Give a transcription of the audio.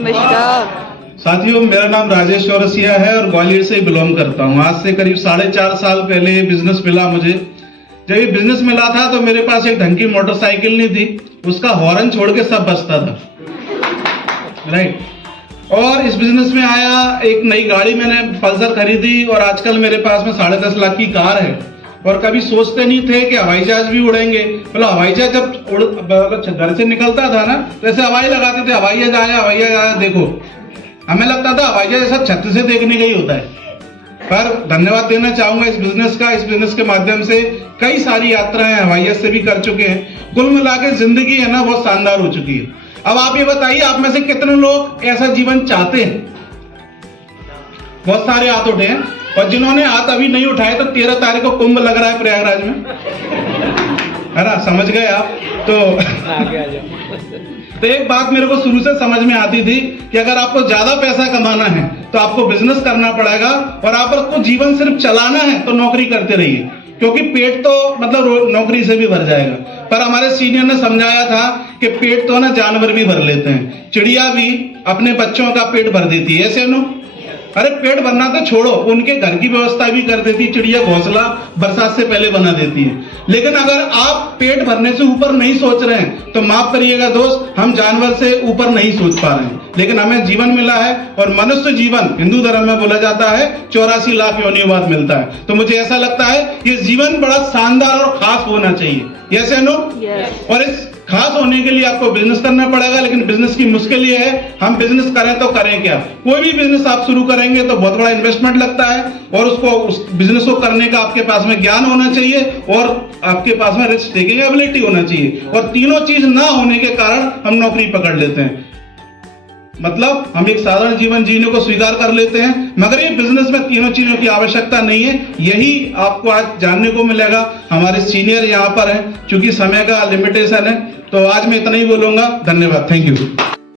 नमस्कार साथियों, मेरा नाम राजेश चौरसिया है और ग्वालियर से बिलोंग करता हूँ। आज से करीब 4.5 साल पहले ये बिजनेस मिला मुझे। जब ये बिजनेस मिला था तो मेरे पास एक ढंग की मोटरसाइकिल नहीं थी, उसका हॉर्न छोड़ के सब बजता था, राइट। और इस बिजनेस में आया, एक नई गाड़ी मैंने पल्सर खरीदी और आजकल मेरे पास में 10.5 लाख की कार है। और कभी सोचते नहीं थे कि हवाई जहाज भी उड़ेंगे। मतलब हवाई जहाज जब घर से निकलता था ना, जैसे हवाई लगाते थे, हवाई जहाज आया, हवाई जहाज आया, देखो हमें लगता था हवाई जहाज ऐसा छत से देखने का ही होता है। पर धन्यवाद देना चाहूंगा इस बिजनेस का। इस बिजनेस के माध्यम से कई सारी यात्राएं हवाई जहाज से भी कर चुके हैं। कुल मिला के जिंदगी है ना, बहुत शानदार हो चुकी है। अब आप ये बताइए, आप में से कितने लोग ऐसा जीवन चाहते हैं? बहुत सारे हाथ उठे हैं। और जिन्होंने हाथ अभी नहीं उठाए, तो 13 तारीख को कुंभ लग रहा है प्रयागराज में, है ना, समझ गए आप? तो एक बात मेरे को शुरू से समझ में आती थी कि अगर आपको ज्यादा पैसा कमाना है तो आपको बिजनेस करना पड़ेगा, और आपको जीवन सिर्फ चलाना है तो नौकरी करते रहिए, क्योंकि पेट तो मतलब नौकरी से भी भर जाएगा। पर हमारे सीनियर ने समझाया था कि पेट तो ना जानवर भी भर लेते हैं, चिड़िया भी अपने बच्चों का पेट भर देती है, ऐसे नो। अरे पेट भरना तो छोड़ो, उनके घर की व्यवस्था भी कर देती चिड़िया, घोंसला बरसात से पहले बना देती है। लेकिन अगर आप पेट भरने से ऊपर नहीं सोच रहे हैं तो माफ करिएगा दोस्त, हम जानवर से ऊपर नहीं सोच पा रहे हैं। लेकिन हमें जीवन मिला है, और मनुष्य जीवन हिंदू धर्म में बोला जाता है 84 लाख योनियों बाद मिलता है। तो मुझे ऐसा लगता है ये जीवन बड़ा शानदार और खास होना चाहिए, यस या नो? और इस खास होने के लिए आपको बिजनेस करना पड़ेगा। लेकिन बिजनेस की मुश्किल ये है, हम बिजनेस करें तो करें क्या? कोई भी बिजनेस आप शुरू करेंगे तो बहुत बड़ा इन्वेस्टमेंट लगता है, और उस बिजनेस को करने का आपके पास में ज्ञान होना चाहिए, और आपके पास में रिस्क टेकिंग एबिलिटी होना चाहिए। और तीनों चीज ना होने के कारण हम नौकरी पकड़ लेते हैं, मतलब हम एक साधारण जीवन जीने को स्वीकार कर लेते हैं। मगर ये बिजनेस में तीनों चीजों की आवश्यकता नहीं है। यही आपको आज जानने को मिलेगा। हमारे सीनियर यहाँ पर हैं, चूंकि समय का लिमिटेशन है, तो आज मैं इतना ही बोलूंगा। धन्यवाद, थैंक यू।